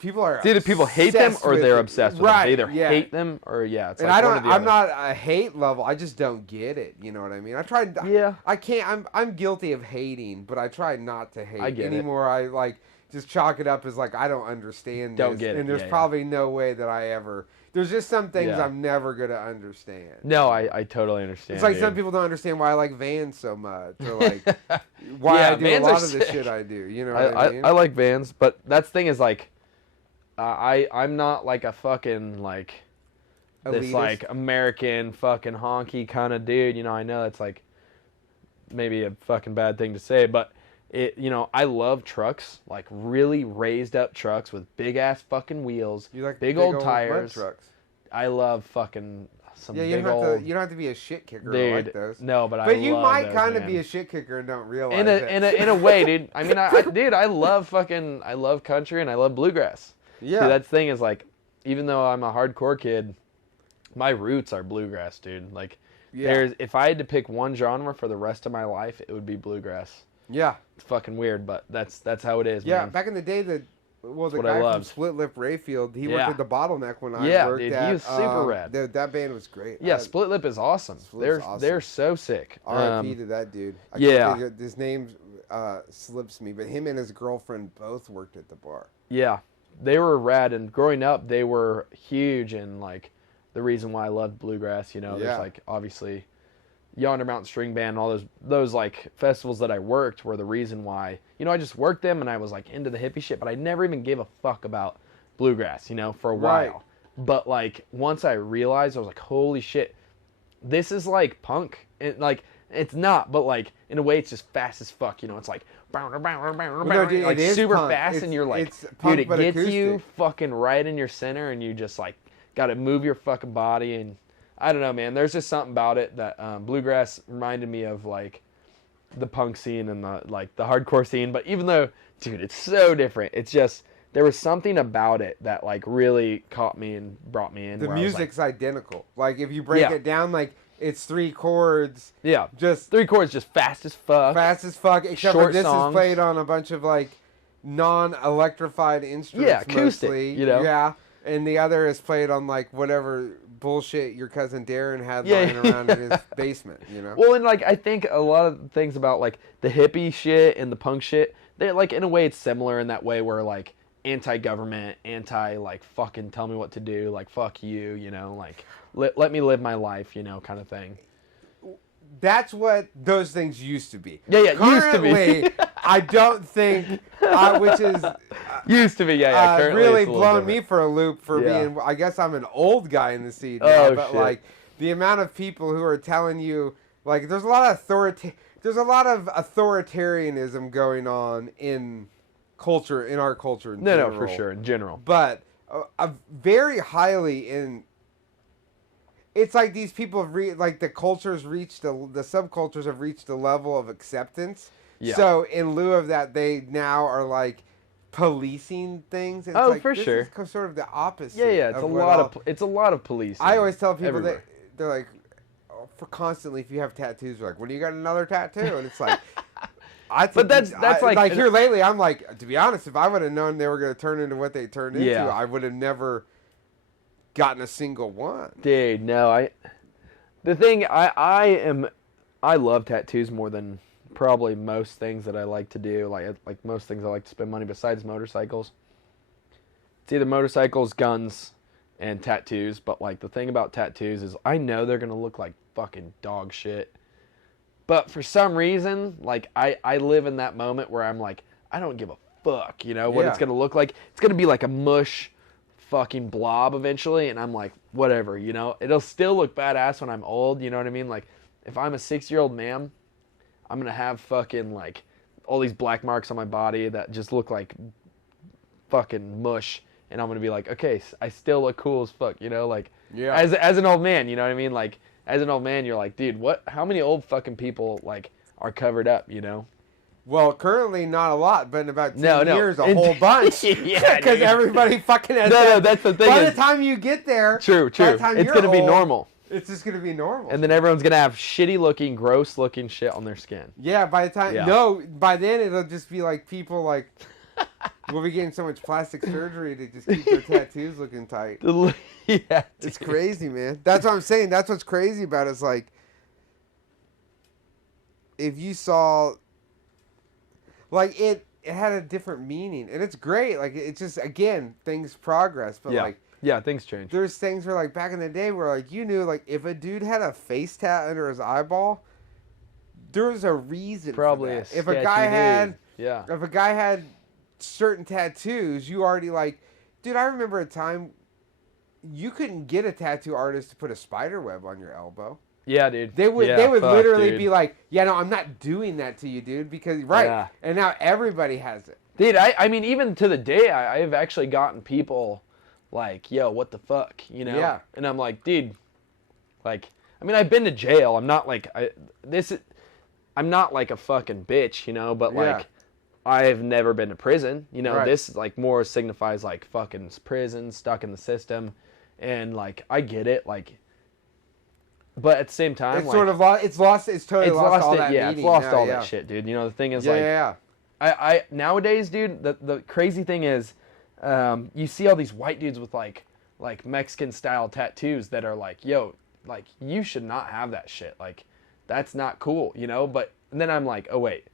People are. It's either people hate them or they're obsessed with them. They either hate them or it's and like I'm not a hate level. I just don't get it. You know what I mean? I tried. Yeah. I can't. I'm guilty of hating, but I try not to hate I get anymore. I like just chalk it up as like I don't understand. Don't this, get it. And there's probably no way that I ever. There's just some things I'm never gonna understand. No, I totally understand. It's like some people don't understand why I like Vans so much, or like why I do a lot of the shit I do. You know what I mean? I like Vans, but that thing is like. I'm not like a fucking like this elitist. like American fucking honky kind of dude. You know, I know that's like maybe a fucking bad thing to say, but I love trucks, like really raised up trucks with big ass fucking wheels, you like big old tires. Mud trucks. I love fucking some you big don't old. have to, you don't have to be a shit kicker to like those. No, but you love might those, kind of man. be a shit kicker and don't realize in a way, dude. I mean, I love country and I love bluegrass. Yeah. See, that thing is like, even though I'm a hardcore kid, my roots are bluegrass, dude. Like, if I had to pick one genre for the rest of my life, it would be bluegrass. Yeah. It's fucking weird, but that's how it is, yeah, man. Back in the day, the what guy I from loved. Split Lip Rayfield, he worked at the Bottleneck when I worked dude, at. he was super rad. That band was great. Yeah, Split Lip is awesome. They're so sick. R.I.P. to that dude. His name slips me, but him and his girlfriend both worked at the bar. Yeah. They were rad, and growing up, they were huge, and like the reason why I loved bluegrass. You know, there's like obviously Yonder Mountain String Band, and all those like festivals that I worked were the reason why. You know, I just worked them, and I was like into the hippie shit, but I never even gave a fuck about bluegrass. You know, for a while. But like once I realized, I was like, holy shit, this is like punk, and like. It's not, but like in a way, it's just fast as fuck. You know, it's like like super punk. fast, and you're like, punk, dude, it gets acoustic. you fucking right in your center, and you just like got to move your fucking body. And I don't know, man. There's just something about it that bluegrass reminded me of, like the punk scene and the hardcore scene. But even though, dude, it's so different. It's just there was something about it that like really caught me and brought me in. The music's identical. Like if you break it down, like. It's 3 chords. Yeah. Just 3 chords, just fast as fuck. Fast as fuck. Except for this is played on a bunch of like non-electrified instruments. Yeah, acoustic. Mostly. You know. Yeah. And the other is played on like whatever bullshit your cousin Darren had lying around in his basement. You know. Well, and like I think a lot of things about like the hippie shit and the punk shit, they like in a way it's similar in that way where like anti-government, like fucking tell me what to do, like fuck you, you know, like let me live my life, you know, kind of thing. That's what those things used to be. Yeah, currently, used to be. I don't think, which is used to be, really blown me for a loop for being. I guess I'm an old guy in the scene now, but shit. Like the amount of people who are telling you, like, there's a lot of authoritarianism going on in culture, in our culture. In general. No, for sure, in general. But very highly in. It's like these people have like the cultures reached the subcultures have reached a level of acceptance. Yeah. So in lieu of that, they now are like policing things. It's like, for sure. Is sort of the opposite. Yeah. It's a lot of policing. I always tell people everywhere. they're like, for constantly, if you have tattoos, they're like, when do you got another tattoo? And it's like. I think but that's like here lately. I'm like, to be honest, if I would have known they were going to turn into what they turned into, I would have never gotten a single one. Dude, no, I love tattoos more than probably most things that I like to do. Like most things I like to spend money besides motorcycles. It's either motorcycles, guns, and tattoos. But like the thing about tattoos is I know they're gonna look like fucking dog shit. But for some reason, like I live in that moment where I'm like, I don't give a fuck, you know, what it's gonna look like. It's gonna be like a mush fucking blob eventually, and I'm like, whatever, you know. It'll still look badass when I'm old, you know what I mean? Like, if I'm a 6-year-old man, I'm gonna have fucking like all these black marks on my body that just look like fucking mush, and I'm gonna be like, okay, I still look cool as fuck, you know, like as an old man, you know what I mean? Like as an old man, you're like, dude, how many old fucking people like are covered up, you know? Well, currently not a lot, but in about 10 years, a whole bunch. Yeah, because everybody fucking has No, that's the thing. By the time you get there, true. It's going to be normal. It's just going to be normal. And then everyone's going to have shitty looking, gross looking shit on their skin. Yeah, by the time, by then it'll just be like people like, we'll be getting so much plastic surgery to just keep their tattoos looking tight. Yeah, it's crazy, man. That's what I'm saying. That's what's crazy about it. It's like, if you saw, like, it had a different meaning, and it's great. Like, it's just, again, things progress, but like, yeah, things change. There's things where, like, back in the day where, like, you knew, like, if a dude had a face tat under his eyeball, there was a reason Probably for that. If a guy had certain tattoos, you already, like, dude, I remember a time you couldn't get a tattoo artist to put a spider web on your elbow. Yeah, dude. They would literally be like, yeah, no, I'm not doing that to you, dude, because and now everybody has it. Dude, I mean, even to the day, I've actually gotten people like, yo, what the fuck, you know? Yeah. And I'm like, dude, like, I mean, I've been to jail. I'm not like, I'm not like a fucking bitch, you know, but like, I've never been to prison, you know. This like more signifies like fucking prison, stuck in the system, and like, I get it, like, but at the same time, it's like, sort of lost. It's totally lost all that meaning. It's lost all that shit, dude. You know, the thing is, I nowadays, dude, the crazy thing is, you see all these white dudes with like Mexican style tattoos that are like, yo, like, you should not have that shit. Like, that's not cool, you know. But then I'm like, oh wait,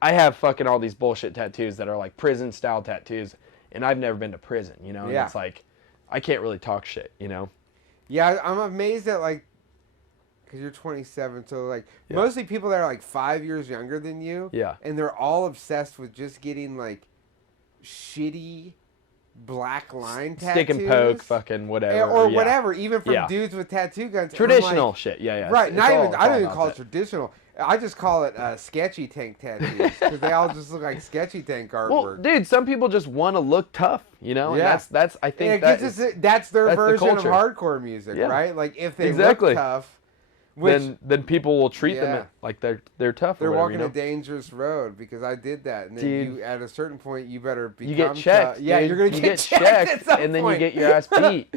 I have fucking all these bullshit tattoos that are like prison style tattoos, and I've never been to prison, you know. And it's like, I can't really talk shit, you know. Yeah, I'm amazed at like. Because you're 27, so like mostly people that are like 5 years younger than you, and they're all obsessed with just getting like shitty black line tattoos, stick and poke, fucking whatever, or whatever, even from dudes with tattoo guns, traditional shit, right? Not even I don't even call it traditional. I just call it sketchy tank tattoos because they all just look like sketchy tank artwork. Well, dude, some people just want to look tough, you know. And that's I think that's their version of hardcore music, right? Like if they look tough. Then people will treat them like they're tough. They're walking a dangerous road because I did that, and then you at a certain point you better become. You get checked. You're gonna get checked, and then you get your ass beat.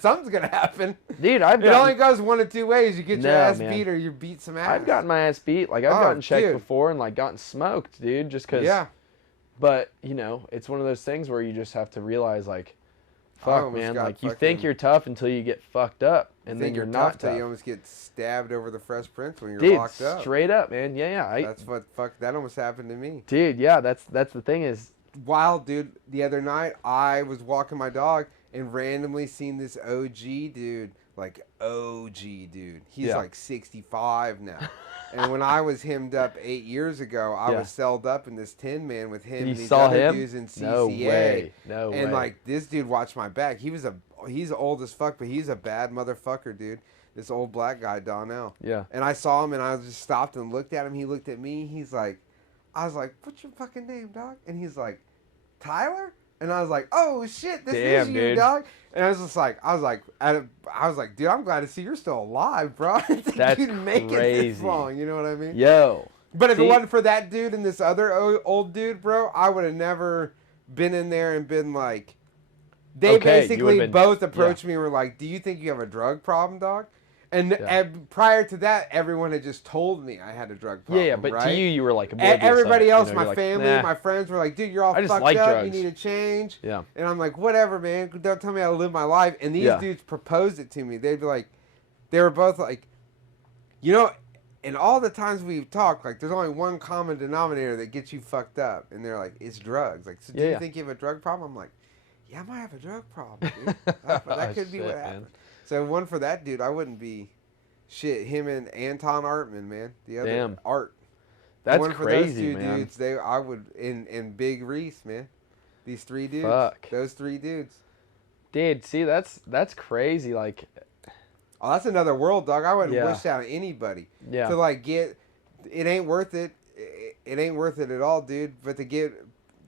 Something's gonna happen, dude. It only goes one of two ways: you get your ass beat or you beat some ass. I've gotten my ass beat. Like I've gotten checked before and like gotten smoked, dude. Just because. Yeah. But you know, it's one of those things where you just have to realize like. Fuck, man, like you think you're tough until you get fucked up, and then you're not tough. You almost get stabbed over the Fresh Prince when you're locked up. Straight up, man. That almost happened to me. Dude, yeah, that's the thing is. Wild, dude. The other night, I was walking my dog and randomly seen this OG dude, like OG dude. He's like 65 now. And when I was hemmed up 8 years ago, I was celled up in this Tin Man with him and these other dudes in CCA. No way. And like this dude watched my back. He's old as fuck, but he's a bad motherfucker, dude. This old black guy, Donnell. Yeah. And I saw him and I just stopped and looked at him. He looked at me. I was like, what's your fucking name, dog? And he's like, Tyler? And I was like, oh shit, this is you, dude. Dog. And I was like, dude, I'm glad to see you're still alive, bro. That's you make it this long, you know what I mean? Yo. But if it wasn't for that dude and this other old dude, bro, I would have never been in there and been like, they basically both approached me and were like, do you think you have a drug problem, dog? And prior to that, everyone had just told me I had a drug problem. Yeah, but right? to you were like oblivious everybody else, you my know, family, like, nah. my friends were like, dude, you're all fucked up. Drugs. You need to change. Yeah. And I'm like, whatever, man. Don't tell me how to live my life. And these dudes proposed it to me. They'd be like, they were both like, you know, in all the times we've talked, like, there's only one common denominator that gets you fucked up. And they're like, it's drugs. Like, so do you think you have a drug problem? I'm like, yeah, I might have a drug problem, dude. That could be what happened. Man. So one for that dude, I wouldn't be... Shit, him and Anton Artman, man. The other Art. That's one crazy, for those two man. dudes, I would and Big Reese, man. These 3 dudes. Fuck. Those 3 dudes. Dude, see, that's crazy. Like, oh, that's another world, dog. I wouldn't wish that on anybody. Yeah. To like get, it ain't worth it. It ain't worth it at all, dude. But to get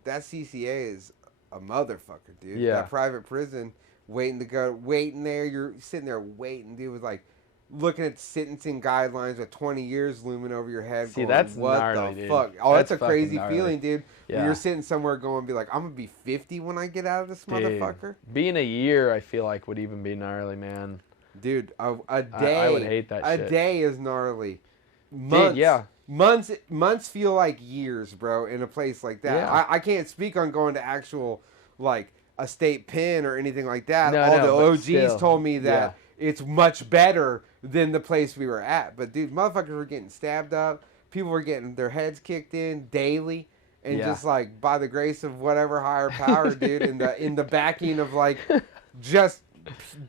that CCA is a motherfucker, dude. Yeah. That private prison, waiting there. You're sitting there waiting, dude. With like. Looking at sentencing guidelines with 20 years looming over your head. See, going, that's what gnarly, the dude. fuck? Oh, that's a crazy gnarly. feeling, dude. Yeah. When you're sitting somewhere going, be like, I'm gonna be 50 when I get out of this motherfucker. Being a year, I feel like would even be gnarly, man. Dude, a day. I would hate that shit. A day is gnarly. Months, dude, yeah. Months feel like years, bro. In a place like that, yeah. I can't speak on going to actual like a state pen or anything like that. No, All the OGs still, told me that. It's much better than the place we were at. But, dude, motherfuckers were getting stabbed up. People were getting their heads kicked in daily. And just, like, by the grace of whatever higher power, dude, in the backing of, like, just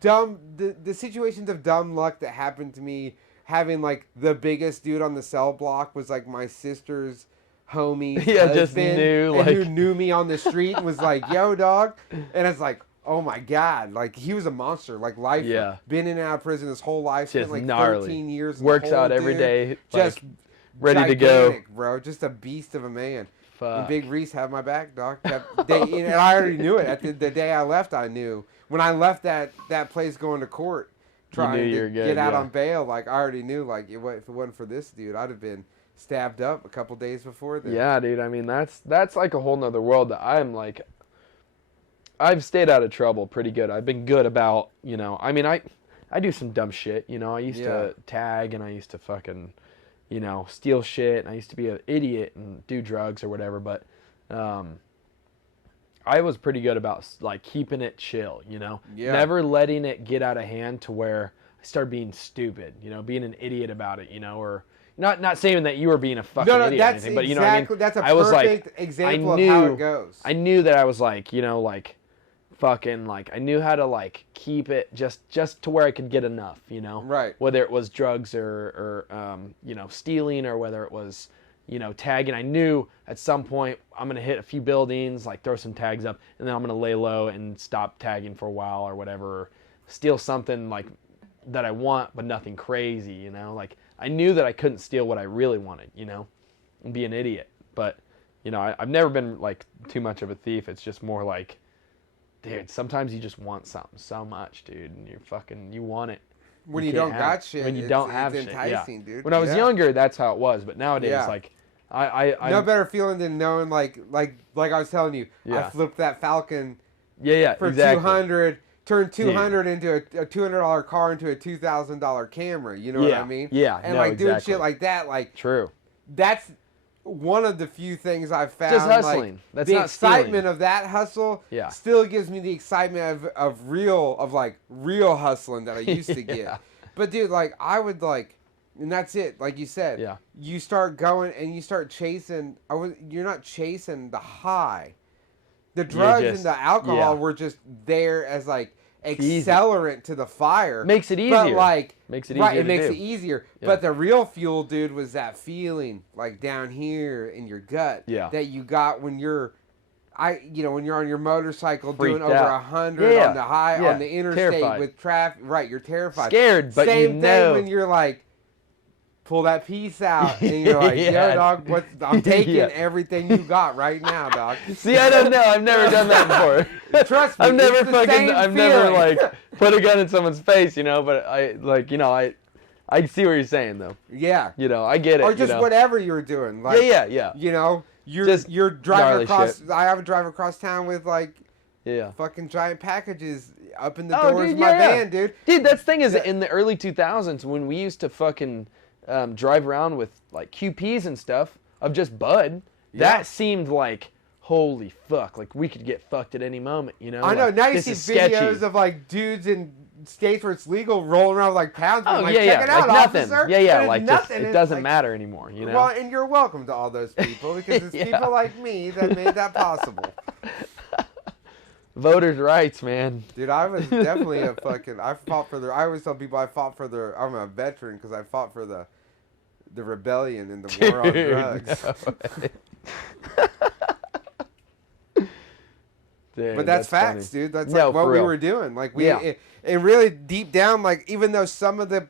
dumb... The situations of dumb luck that happened to me, having, like, the biggest dude on the cell block was, like, my sister's homie husband. Just knew, and who knew me on the street and was like, yo, dog. And it's like... Oh my God! Like he was a monster. Like life, been in and out of prison his whole life. Spent like gnarly. 13 years. Works out every day. Just like, ready to go, bro. Just a beast of a man. Fuck. And Big Reese had my back, dog. And I already knew it. At the day I left, I knew. When I left that place going to court, trying to get out on bail, like I already knew. Like if it wasn't for this dude, I'd have been stabbed up a couple days before then. Yeah, dude. I mean, that's like a whole nother world that I'm like. I've stayed out of trouble pretty good. I've been good about, you know, I mean, I do some dumb shit, you know. I used to tag and I used to fucking, you know, steal shit. And I used to be an idiot and do drugs or whatever. But I was pretty good about, like, keeping it chill, you know. Yeah. Never letting it get out of hand to where I started being stupid, you know, being an idiot about it, you know, or... Not saying that you were being a fucking idiot or anything, but, you know what I mean? That's a perfect example of how it goes. I knew that I was, like, you know, like... fucking like I knew how to like keep it just to where I could get enough, you know, right? Whether it was drugs or you know, stealing, or whether it was, you know, tagging. I knew at some point I'm gonna hit a few buildings, like throw some tags up, and then I'm gonna lay low and stop tagging for a while or whatever, or steal something like that I want but nothing crazy, you know. Like I knew that I couldn't steal what I really wanted, you know, and be an idiot. But you know, I've never been like too much of a thief. It's just more like, dude, sometimes you just want something so much, dude, and you want it. When you don't got shit, when you don't have shit, enticing, dude. When I was younger, that's how it was, but nowadays, like, I no better feeling than knowing, like I was telling you, I flipped that Falcon, for exactly. 200, turned 200 into a $200 car into a $2,000 camera. You know what I mean? Yeah, and like doing shit like that, like true. That's one of the few things I've found. Just hustling. Like, that's the not excitement stealing. of that hustle still gives me the excitement of real hustling that I used to get. But dude, like I would like, and that's it. Like you said, you start going and you start chasing. You're not chasing the high. The drugs and the alcohol were just there as like accelerant to the fire. Makes it easier. But like makes it easier. It makes it easier. Yeah. But the real fuel, dude, was that feeling like down here in your gut that you got when you're when you're on your motorcycle doing over 100 on the on the interstate with traffic. Right, you're terrified. Scared, but Same thing when you're like, pull that piece out and you're like, yo, dog, I'm taking everything you got right now, dog. See, I don't know. I've never done that before. Trust me. I've never like put a gun in someone's face, you know, but I I see what you're saying though. Yeah. You know, I get it. Or just whatever you're doing. Like, yeah. You know, you're driving across. I have a drive across town with like fucking giant packages up in the doors of my van, dude. Dude, that's the thing is, in the early 2000s, when we used to fucking drive around with like QPs and stuff of just bud, that seemed like, holy fuck, like we could get fucked at any moment, you know? I know, like, now you see videos of like dudes in states where it's legal rolling around with like pounds. Oh, like, check it out, like nothing. officer. Like just, it doesn't matter anymore, you know? Well, and you're welcome to all those people because it's people like me that made that possible. Voters' rights, man. Dude, I was definitely I fought for I always tell people I'm a veteran because I fought for the rebellion and the war on drugs. Dude, but that's facts, funny. Dude. That's like what we were doing. Like and really deep down, like even though some of the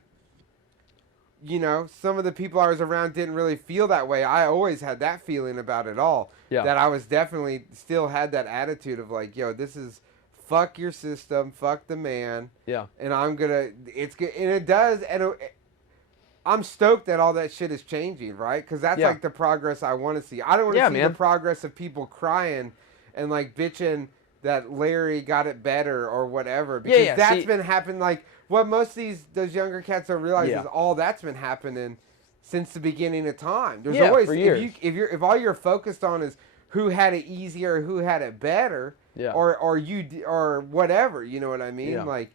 people I was around didn't really feel that way, I always had that feeling about it all. Yeah. That I was definitely still had that attitude of like, yo, this is fuck your system, fuck the man. Yeah. And it's good, and it does, and I'm stoked that all that shit is changing, right? Because that's like the progress I want to see. I don't want to see the progress of people crying and like bitching that Larry got it better or whatever, because that's been happening. Like what most of those younger cats don't realize is all that's been happening since the beginning of time. There's always for years. if all you're focused on is who had it easier, who had it better, or whatever, you know what I mean? Like,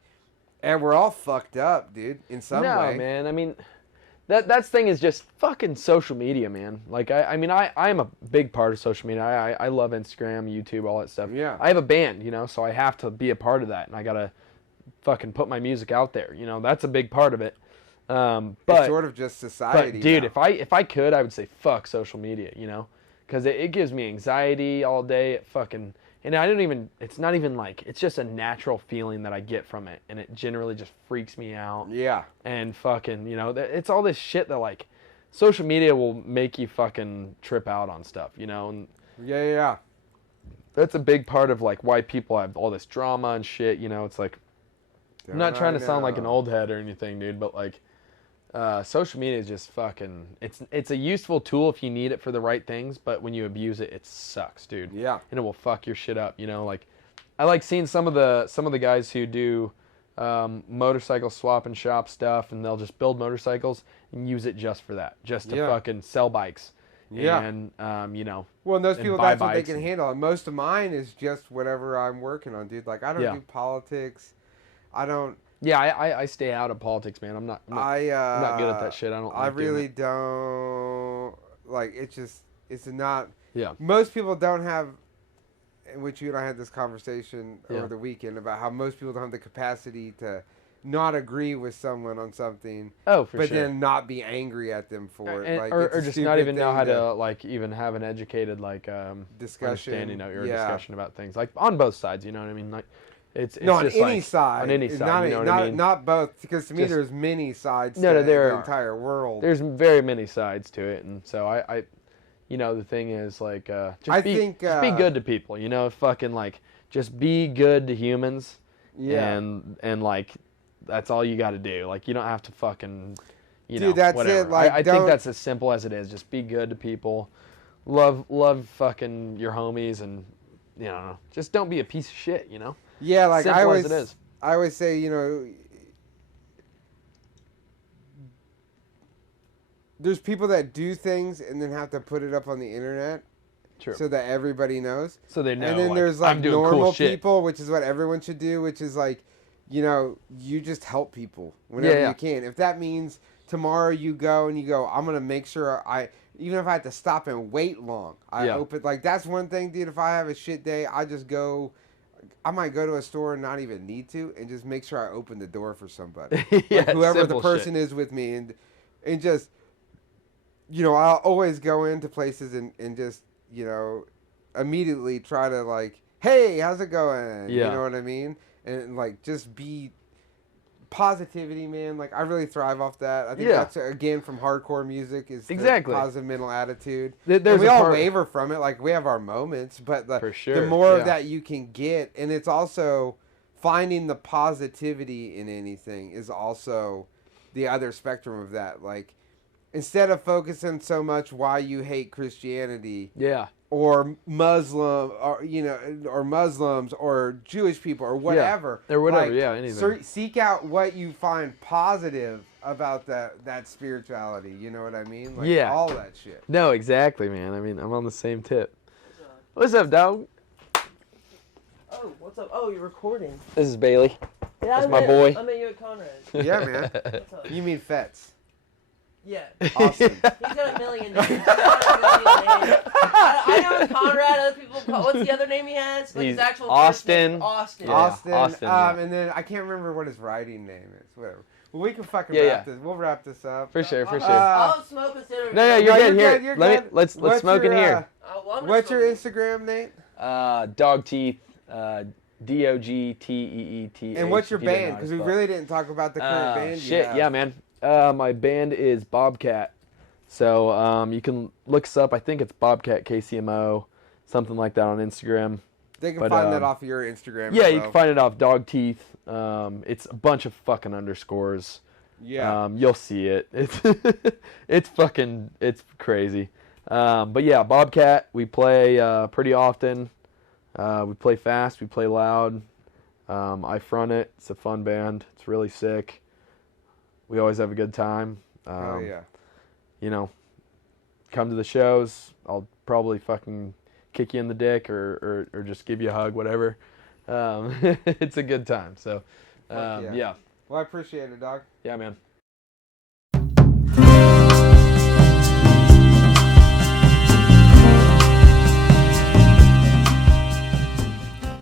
and we're all fucked up, dude, in some way. No, man. I mean, that thing is just fucking social media, man. Like, I mean, I'm a big part of social media. I love Instagram, YouTube, all that stuff. Yeah. I have a band, you know, so I have to be a part of that, and I gotta fucking put my music out there. You know, that's a big part of it. But it's sort of just society. But dude, now. if I could, I would say fuck social media. You know, because it gives me anxiety all day. It fucking, and I don't even. It's not even like, it's just a natural feeling that I get from it, and it generally just freaks me out. Yeah. And fucking, you know, it's all this shit that like, social media will make you fucking trip out on stuff. You know. And yeah. That's a big part of like why people have all this drama and shit. You know, it's like, I'm not trying to sound like an old head or anything, dude, but like, social media is just fucking, it's a useful tool if you need it for the right things, but when you abuse it, it sucks, dude. Yeah. And it will fuck your shit up, you know? Like, I like seeing some of the guys who do motorcycle swap and shop stuff, and they'll just build motorcycles and use it just for that, just to fucking sell bikes. Yeah. And, you know. Well, and those people, that's what they can handle. And most of mine is just whatever I'm working on, dude. Like, I don't do politics. I don't. Yeah, I stay out of politics, man. I'm not good at that shit. I really don't like. It's not. Yeah. Most people don't have. Which you and I had this conversation over the weekend about how most people don't have the capacity to not agree with someone on something. Oh, for but sure. then not be angry at them for it, like, or just not even know how to like even have an educated like discussion, understanding or discussion about things, like on both sides. You know what I mean? Like. It's no, just on any side. On any side, you know what I mean? Not both, because to me there's many sides to the entire world. There's very many sides to it, and so I you know, the thing is like, just be good to people, you know, fucking like, just be good to humans, and like, that's all you got to do. Like, you don't have to fucking, you know, that's whatever. It. Like, I think that's as simple as it is. Just be good to people, love fucking your homies, and you know, just don't be a piece of shit, you know. Yeah, like I always say, you know, there's people that do things and then have to put it up on the internet, so that everybody knows. So they know. And then there's like normal people, which is what everyone should do, which is like, you know, you just help people whenever you can. If that means tomorrow you go, I'm gonna make sure even if I have to stop and wait long, I open, like, that's one thing, dude. If I have a shit day, I just go. I might go to a store and not even need to, and just make sure I open the door for somebody, like whoever the person is with me, and just, you know, I'll always go into places and just, you know, immediately try to like, hey, how's it going? You know what I mean? And like, just be positivity, man. Like, I really thrive off that. I think that's, again, from hardcore music, is the positive mental attitude. And we all waver from it. Like, we have our moments, but the more of that you can get, and it's also finding the positivity in anything is also the other spectrum of that. Like, instead of focusing so much why you hate Christianity, or Muslim, or or Muslims, or Jewish people, or whatever. Yeah. Or whatever, like, yeah, anything. Seek out what you find positive about that spirituality. You know what I mean? Like, yeah. all that shit. No, exactly, man. I mean, I'm on the same tip. What's up, dog? Oh, what's up? Oh, you're recording. This is Bailey. Yeah, that's my boy. I met you at Conrad. Yeah, man. You mean Fetz? Yeah. Awesome. He's got a million names. I know Conrad. Other people call. What's the other name he has? Like his actual Austin. Austin. Yeah, Austin. yeah. And then I can't remember what his writing name is. Whatever. Well, we can fucking wrap this. We'll wrap this up. For sure. I'll smoke a cigarette. No, you're good. Here, you're good. Let's smoke in here. What's your Instagram, Nate? Dog Teeth. DOGTEET. And what's your band? Because we really didn't talk about the current band. Shit, yeah, man. My band is Bobcat. So you can look us up. I think it's Bobcat KCMO, something like that on Instagram. They can find that off of your Instagram. Yeah, you can find it off Dog Teeth. It's a bunch of fucking underscores. Yeah. You'll see it. It's crazy. But yeah, Bobcat. We play pretty often. We play fast. We play loud. I front it. It's a fun band. It's really sick. We always have a good time. Oh yeah. Come to the shows. I'll probably fucking kick you in the dick or just give you a hug, whatever. It's a good time. So, yeah. Well, I appreciate it, dog. Yeah, man.